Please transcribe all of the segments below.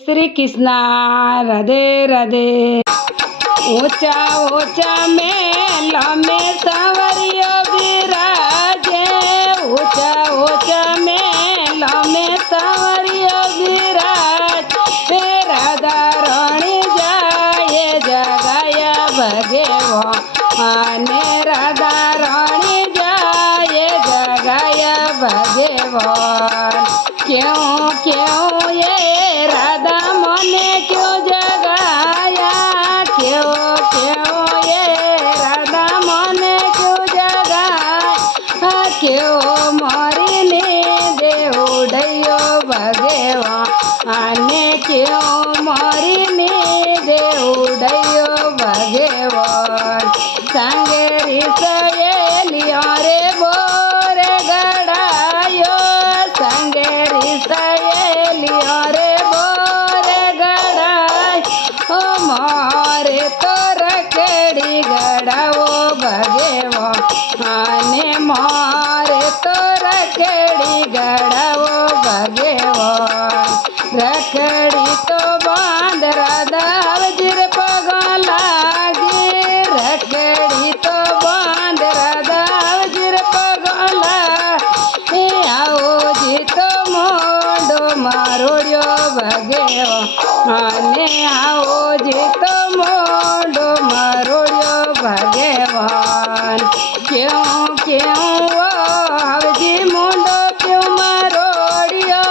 श्री कृष्णा राधे राधे। ऊंचा ऊंचा मेला में सांवरियो विराजे, ऊंचा ऊंचा मेला में सांवरियो विराज। राधा रानी जाए जगाया भगेवा आने, राधा रानी जाए जगाया भगवान। क्यों क्यों ये राधा मने क्यों जगाया, क्यों क्यों ये राधा मने क्यों जगाया, क्यों मारी ने देव उड़ैयो भगवा आने, क्यों मारी ने देव उड़ैयो भगवान। संगेरी सहेलिया रे बोरे गड़ायो, संगेरी सहेलिया रे बोरे गड़ाय। ओ मारे तो रखेड़ी गड़ाओ भगेवा आने, मारे तो रखेड़ी गड़ाओ भगवान। रखड़ी तो बांध राधा वज्र पगा लागे, रखड़ी तो बांध राधा वज्र पगा लागे। आओ जी तो मोडो मारोड़ियो भगेवा आने, आओ जी तो मोडो मारोड़ियो भगवान। क्यों क्यों आवजी मोडो क्यों मारोड़ियो,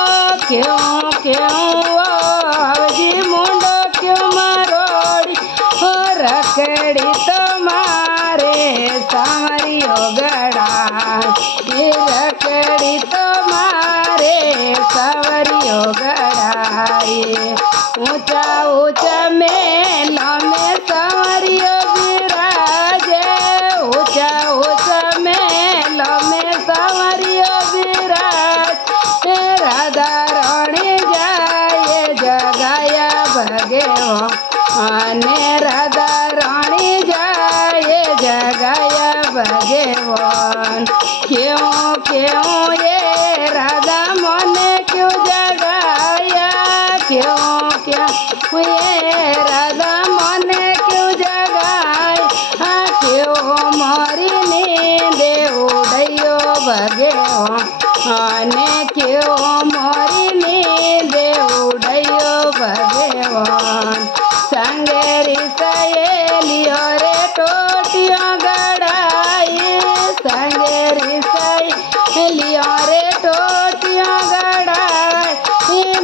क्यों क्यों आवजी मोडो क्यों मारोड़ी। हो रखड़ी तुम्हारे सांवरियो गड़ा, ये रखड़ी तुम्हारे सांवरियो गड़ाए। ऊंचा ऊंचा मेला में सांवरियो विराजे, ऊंचा ऊंचा मेला में सांवरियो विराज। राधा रानी जाए जगाया भगवा आने, राधा रानी जाए जगाया भगवान। क्यों क्यों ये राधा मने क्यों जगाया, क्यों क्यों ये राधा मने क्यों जगाया, क्यों मारी नींदे उड़ैयो भगवा आने, क्यों मारी नींदे उड़ैयो भगवान। संगेरी सहेलियो रे टोटियो गड़ाई, संगेरी सहेलियो रे टोटियो गड़ाई।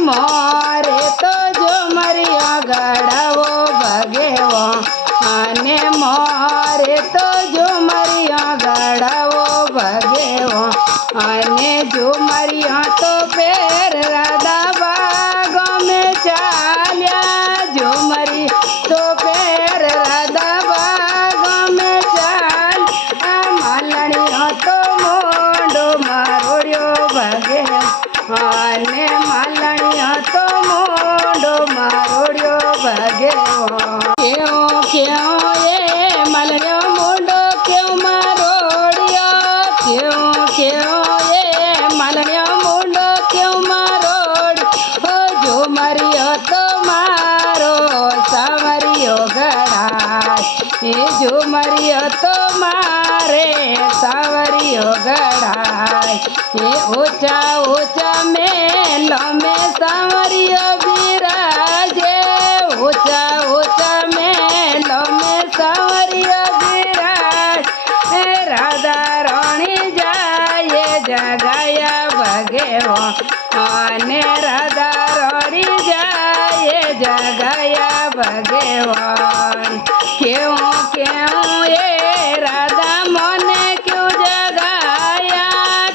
मारे तो जो मरिया गड़ाओ भगवा आने, मारे तो जो मरिया गड़ाओ भगवा आने। जो मरिया तो पैर राधा बागों में चालिया, जो मरी तो पैर राधा बागों में चाल। मालनिया तो मोडो मारोड़ियो भगवान आने, मालनिया तो मोडो मारोड़ियो भगवान। क्यों क्यों ये मालनिया मोडो क्यों मारोड़ियो, क्यों क्यों ये मालनिया मोडो क्यों मारोड़। हो जो मरियो तो मारो सांवरियो गड़ा, ये जो मरियो तो मारे सांवरियो गड़ा। ये ऊंचा ऊंचा मेलो में सांवरियो विराजे, ऊंचा ऊंचा मेलो में सांवरियो विराज। राधा रानी जाए जगाया भगवा आने, राधा रानी जाए जगाया भगवान। क्यों क्यों ये राधा मने क्यों जगाया,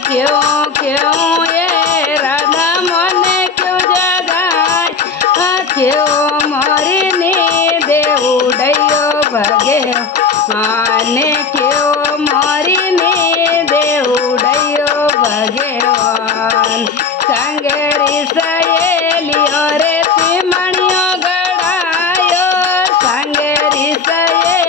क्यों क्यों ये राधा मने क्यों जगाया, क्यों मारी नींदे उड़ैयो भगवा आने, क्यों मारी नींदे उड़ैयो भगवान। संगेरी सहेलियो रे तिमणियो गड़ायो, संगेरी सहेलियो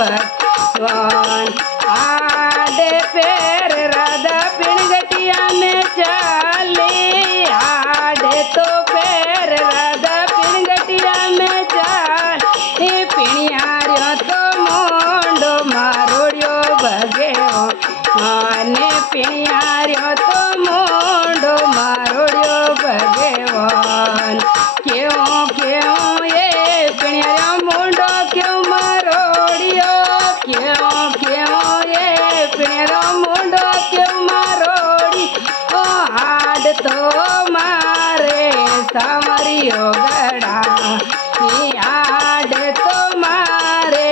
भगवान आडे पैर राधा पिणगटिया में चाली आडे तो पैर राधा पिणगटिया में चाल हे पिणियार्यो तो मोंडो मारोड्यो भगेवो आने पिणियार्यो तो मोंडो मारोड्यो भगवान क्यों क्यों ये पिणियार्यो मोंडो क्यों मारोड्यो क्यों क्यों ये पिणियार्यो मोंडो क्यों मारोडी ओ हाड तो मारे सामरियो गड़ा ही हाड तो मारे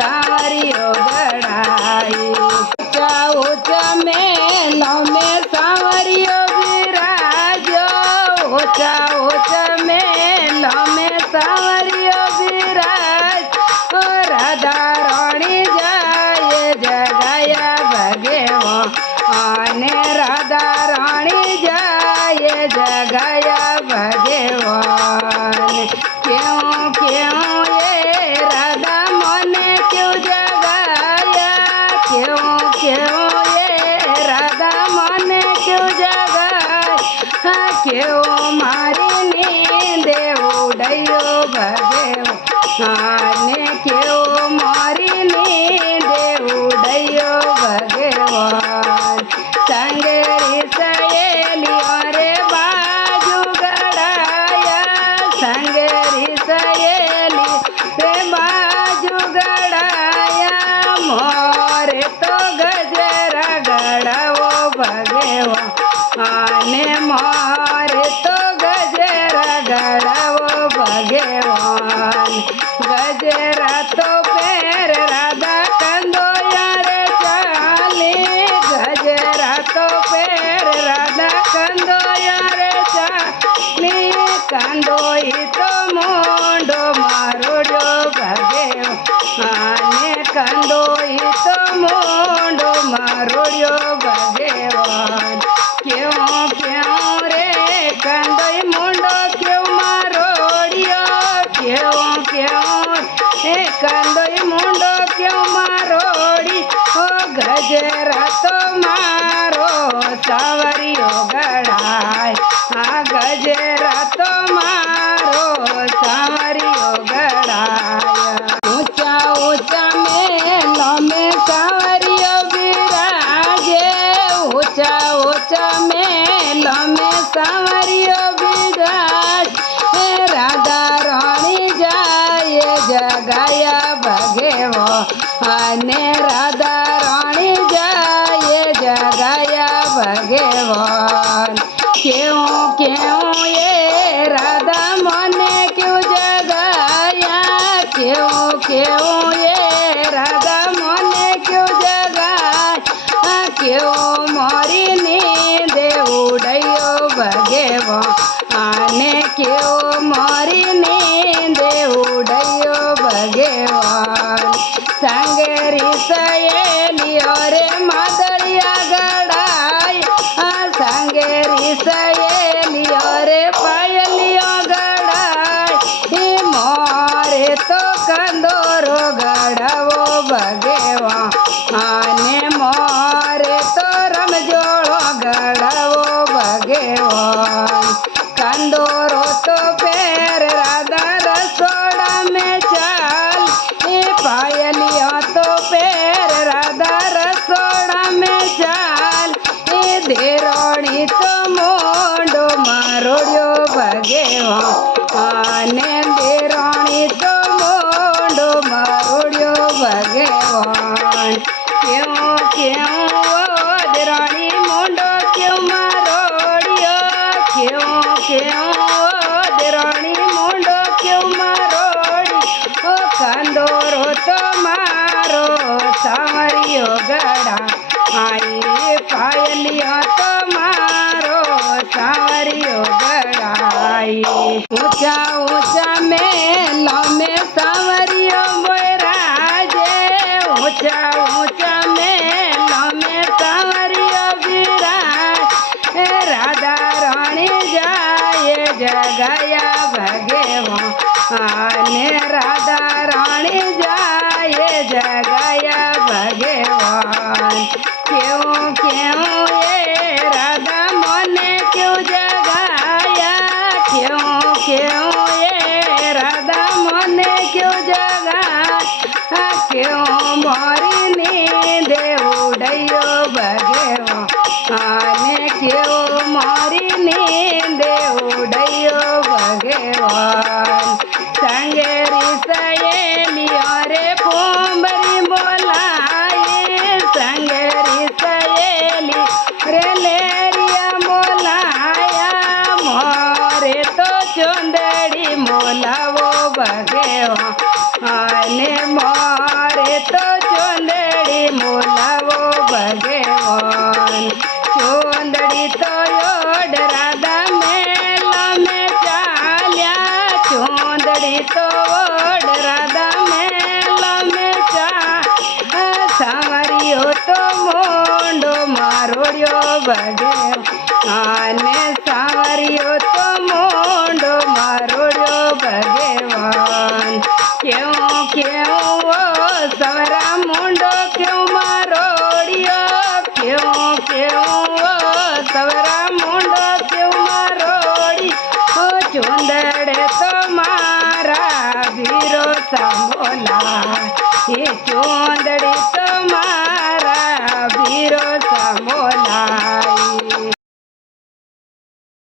सामरियो गड़ाई ऊंचा ऊंचा मेलो में सावरियो विराजो ऊंचा ऊंचा मेलो में सावरियो विराज ओ राधा रानी जाए जगाया भगेवो आने राधा रानी जाए जगाया भगवान क्यों क्यों ये राधा मने क्यों जगाया क्यों क्यों ये राधा मने क्यों जगाया क्यों मारी नींद उड़यो भगवान क्यों मारी नींद उड़यो भगवान संगरी सहेलियों रे बाजू गड़ाया संगरी सहेली रे बाजू गड़ाया मोरे तो गजरा गड़ावो भगेवा आने मोरे तो गजरा गड़ावो भगवान गजरा तो पैर राधा कंदो यारे चाली गजरा तो पैर राधा कंदो यारे चाली कंदो ही तो मोंडो मारोड्यो भगेवा आने कंदो ही तो मोंडो मारोड्यो भगवान क्यों क्यों रे कंदो ही मोंडो क्यों मारोड्यो क्यों क्यों हे कंदो ही मोंडो क्यों मारोडी ओ गजरा तो मारो सावरियो गड़ाय आ गजरा तो मारो सावरियो गड़ाय ऊंचा ऊंचा मेलो में सावरियो विराजे ऊंचा ऊंचा मेलो में सावरियो विराज हे राधा रानी जाए जगाया भगेवो आने राधा रानी जाए जगाया भगवान क्यों क्यों ये राधा मने क्यों जगाया क्यों क्यों ये राधा मने क्यों जगाया क्यों मोरी नींद उड़यो भगेवो आने क्यों मोरी नींद उड़यो भगवान संगरी सहेलियो रे मादड़िया गड़ाई संगरी सहेलियो रे पायलियो गड़ाई मोरे तो कंदोरो गड़ावो भगेवा आने मोरे तो रमजोड़ो गड़ावो भगवान कंदोरो तो पैर राधा रसोड़ा में चाल पायलियो तो पैर राधा रसोड़ा में चाल देरोड़ी तो मोंडो मारोड्यो भगेवा आने देरोड़ी तो मोंडो मारोड्यो भगवान क्यों क्यों वो देरोड़ी मोंडो क्यों मारोड्यो क्यों क्यों वो देरोड़ी मोंडो क्यों मारोडी ओ कंदोरो तो मारो सावरियो गड़ा आई पायलियो तो मारो सावरियो गड़ाई ऊंचा ऊंचा मेलो में सावरियो बोराजे ऊंचा ऊंचा मेलो में सावरियो विराज राधा रानी जाए जगाया भगेवा आने राधा रानी जाए जगा सहेलियों रे कुंवरी बोलाए संगरी सहेली रे लेरिया मोलाया मोरे तो चुंदड़ी मोलावो भगवान मोरे तो चुंदड़ी मोलावो भगवान चुंदड़ी तो योड राधा मेला में चाल्या चुंदड़ी तो ओड राधा मेला में चा सावरियो तो मोंडो मारोड़ियो भगवान सावरियो तो मोंडो मारोड़ियो भगवान क्यों क्यों वो सवरा मुंडो क्यों मारोड़ियो क्यों क्यों वो सवरा मुंडो क्यों मारोड़ी ओ चुंदड़े तो मारा वीरो संभोला ये चुंदड़ी